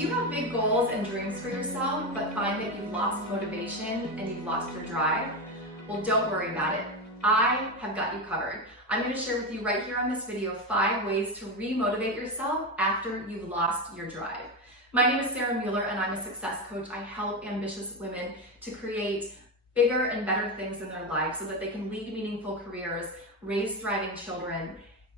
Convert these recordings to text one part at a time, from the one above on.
Do you have big goals and dreams for yourself, but find that you've lost motivation and you've lost your drive? Well, don't worry about it. I have got you covered. I'm going to share with you right here on this video 5 ways to remotivate yourself after you've lost your drive. My name is Sarah Mueller and I'm a success coach. I help ambitious women to create bigger and better things in their life so that they can lead meaningful careers, raise thriving children,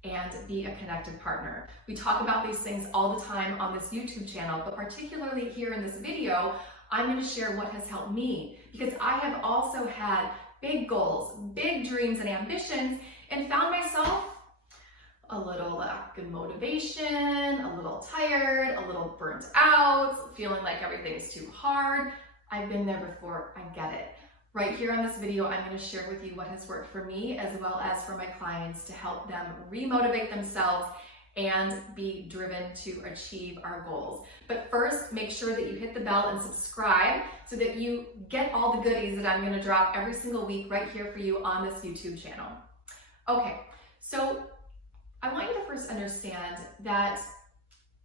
and be a connected partner. We talk about these things all the time on this YouTube channel, but particularly here in this video, I'm going to share what has helped me, because I have also had big goals, big dreams and ambitions, and found myself a little lack of motivation, a little tired, a little burnt out, feeling like everything's too hard. I've been there before, I get it. Right here on this video, I'm going to share with you what has worked for me as well as for my clients to help them remotivate themselves and be driven to achieve our goals. But first, make sure that you hit the bell and subscribe so that you get all the goodies that I'm going to drop every single week right here for you on this YouTube channel. Okay, so I want you to first understand that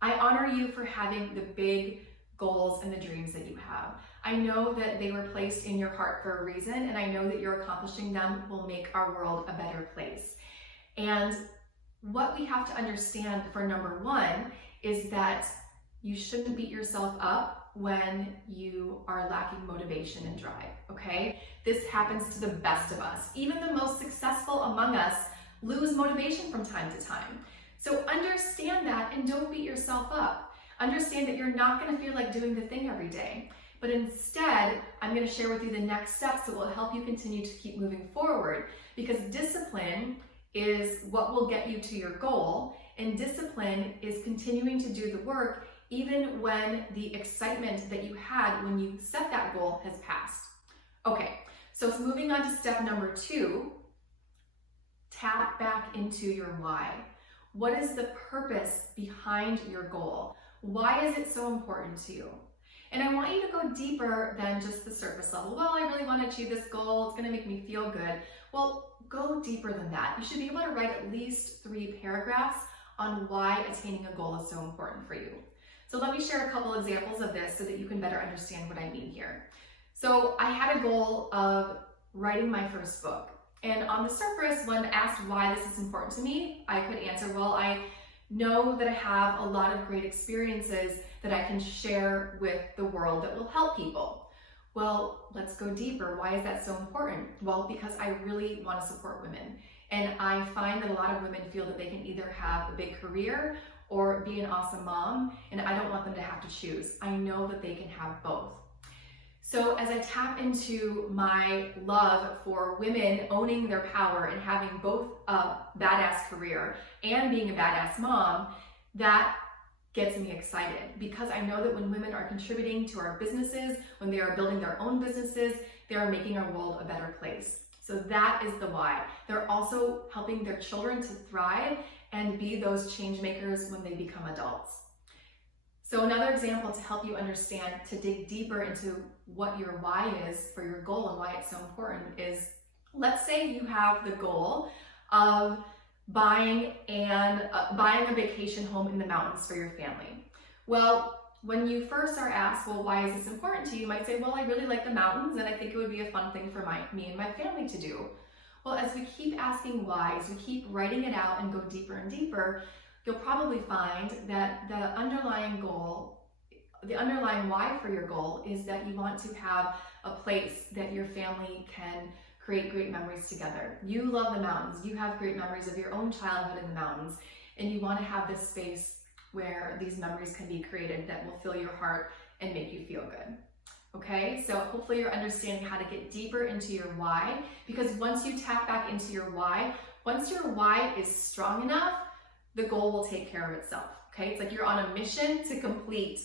I honor you for having the big goals and the dreams that you have. I know that they were placed in your heart for a reason, and I know that you're accomplishing them will make our world a better place. And what we have to understand for number 1 is that you shouldn't beat yourself up when you are lacking motivation and drive, okay? This happens to the best of us. Even the most successful among us lose motivation from time to time. So understand that and don't beat yourself up. Understand that you're not going to feel like doing the thing every day, but instead, I'm going to share with you the next steps that will help you continue to keep moving forward, because discipline is what will get you to your goal, and discipline is continuing to do the work even when the excitement that you had when you set that goal has passed. Okay, so moving on to step number 2, tap back into your why. What is the purpose behind your goal? Why is it so important to you? And I want you to go deeper than just the surface level. Well, I really want to achieve this goal. It's going to make me feel good. Well, go deeper than that. You should be able to write at least 3 paragraphs on why attaining a goal is so important for you. So let me share a couple examples of this so that you can better understand what I mean here. So I had a goal of writing my first book. And on the surface, when asked why this is important to me, I could answer, well, I know that I have a lot of great experiences that I can share with the world that will help people. Well, let's go deeper. Why is that so important? Well, because I really want to support women. And I find that a lot of women feel that they can either have a big career or be an awesome mom, and I don't want them to have to choose. I know that they can have both. So as I tap into my love for women owning their power and having both a badass career and being a badass mom, that gets me excited, because I know that when women are contributing to our businesses, when they are building their own businesses, they are making our world a better place. So that is the why. They're also helping their children to thrive and be those change makers when they become adults. So another example to help you understand, to dig deeper into what your why is for your goal and why it's so important is, let's say you have the goal of buying a vacation home in the mountains for your family. Well, when you first are asked, well, why is this important to you? You might say, well, I really like the mountains and I think it would be a fun thing for me and my family to do. Well, as we keep asking why, as we keep writing it out and go deeper and deeper, you'll probably find that the underlying why for your goal is that you want to have a place that your family can create great memories together. You love the mountains. You have great memories of your own childhood in the mountains, and you want to have this space where these memories can be created that will fill your heart and make you feel good. Okay, so hopefully you're understanding how to get deeper into your why, because once you tap back into your why, once your why is strong enough, the goal will take care of itself. Okay, it's like you're on a mission to complete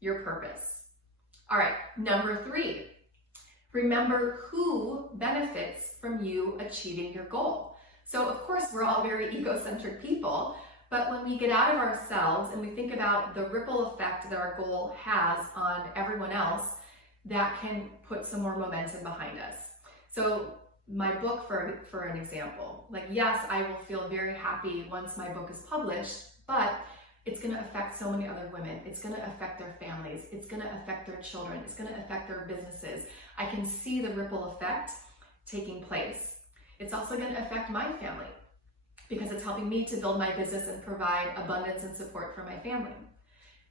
your purpose. All right, number 3, remember who benefits from you achieving your goal. So of course, we're all very egocentric people, but when we get out of ourselves and we think about the ripple effect that our goal has on everyone else, that can put some more momentum behind us. So my book, for an example, like, yes, I will feel very happy once my book is published, but it's going to affect so many other women. It's going to affect their families. It's going to affect their children. It's going to affect their businesses. I can see the ripple effect taking place. It's also going to affect my family because it's helping me to build my business and provide abundance and support for my family.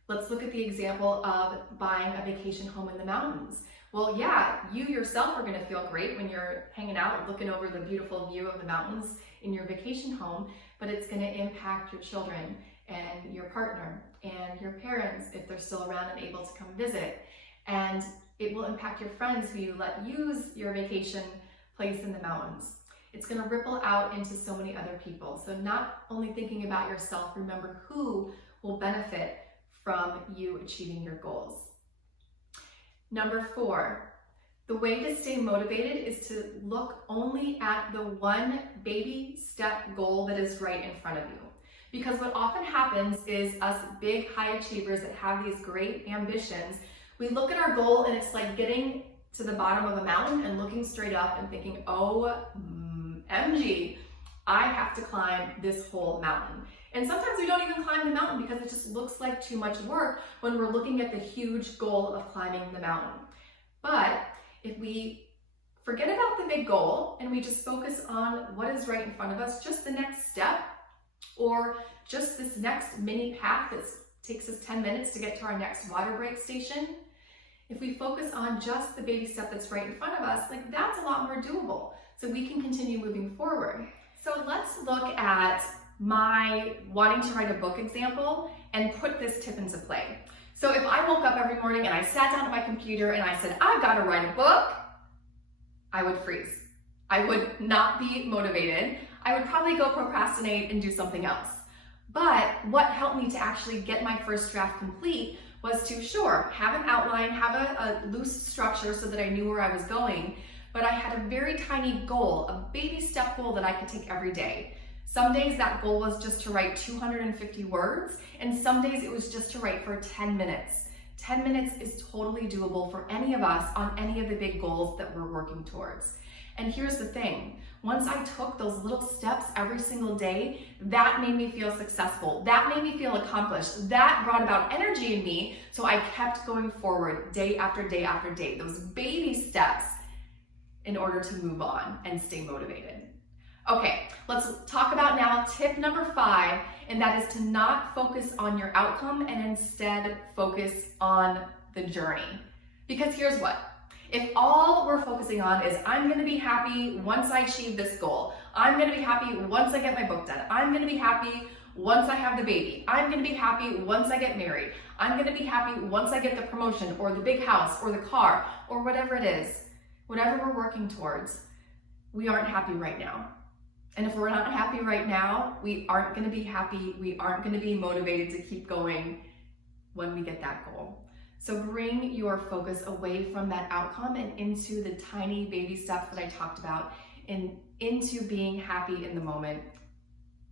Let's look at the example of buying a vacation home in the mountains. Well, yeah, you yourself are going to feel great when you're hanging out looking over the beautiful view of the mountains in your vacation home, but it's going to impact your children and your partner and your parents if they're still around and able to come visit. And it will impact your friends who you let use your vacation place in the mountains. It's going to ripple out into so many other people. So not only thinking about yourself, remember who will benefit from you achieving your goals. Number 4, the way to stay motivated is to look only at the one baby step goal that is right in front of you. Because what often happens is us big high achievers that have these great ambitions, we look at our goal and it's like getting to the bottom of a mountain and looking straight up and thinking, OMG, I have to climb this whole mountain. And sometimes we don't even climb the mountain because it just looks like too much work when we're looking at the huge goal of climbing the mountain. But if we forget about the big goal and we just focus on what is right in front of us, just the next step, or just this next mini path that takes us 10 minutes to get to our next water break station, if we focus on just the baby step that's right in front of us, like that's a lot more doable. So we can continue moving forward. So let's look at my wanting to write a book example and put this tip into play. So if I woke up every morning and I sat down at my computer and I said, I've got to write a book, I would freeze. I would not be motivated. I would probably go procrastinate and do something else. But what helped me to actually get my first draft complete was to, sure, have an outline, have a loose structure so that I knew where I was going, but I had a very tiny goal, a baby step goal that I could take every day. Some days that goal was just to write 250 words, and some days it was just to write for 10 minutes. 10 minutes is totally doable for any of us on any of the big goals that we're working towards. And here's the thing, once I took those little steps every single day, that made me feel successful. That made me feel accomplished. That brought about energy in me, so I kept going forward day after day after day, those baby steps in order to move on and stay motivated. Okay, let's talk about now tip number 5, and that is to not focus on your outcome and instead focus on the journey. Because here's what, if all we're focusing on is I'm gonna be happy once I achieve this goal, I'm gonna be happy once I get my book done, I'm gonna be happy once I have the baby, I'm gonna be happy once I get married, I'm gonna be happy once I get the promotion or the big house or the car or whatever it is, whatever we're working towards, we aren't happy right now. And if we're not happy right now, we aren't going to be happy, we aren't going to be motivated to keep going when we get that goal. So bring your focus away from that outcome and into the tiny baby steps that I talked about, and into being happy in the moment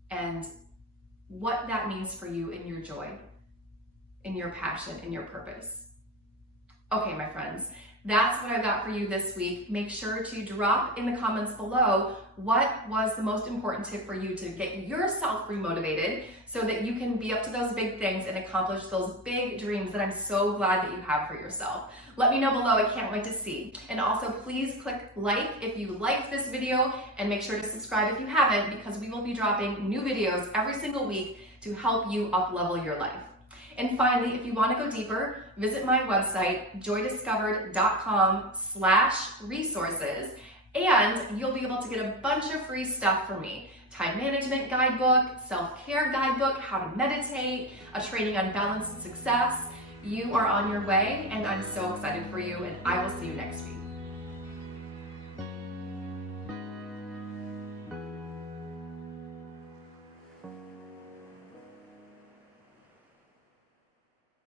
and what that means for you in your joy, in your passion, in your purpose. Okay, my friends, that's what I've got for you this week. Make sure to drop in the comments below what was the most important tip for you to get yourself remotivated so that you can be up to those big things and accomplish those big dreams that I'm so glad that you have for yourself. Let me know below, I can't wait to see. And also please click like if you liked this video, and make sure to subscribe if you haven't, because we will be dropping new videos every single week to help you up-level your life. And finally, if you want to go deeper, visit my website, joydiscovered.com/resources, and you'll be able to get a bunch of free stuff from me. Time management guidebook, self-care guidebook, how to meditate, a training on balance and success. You are on your way, and I'm so excited for you, and I will see you next week.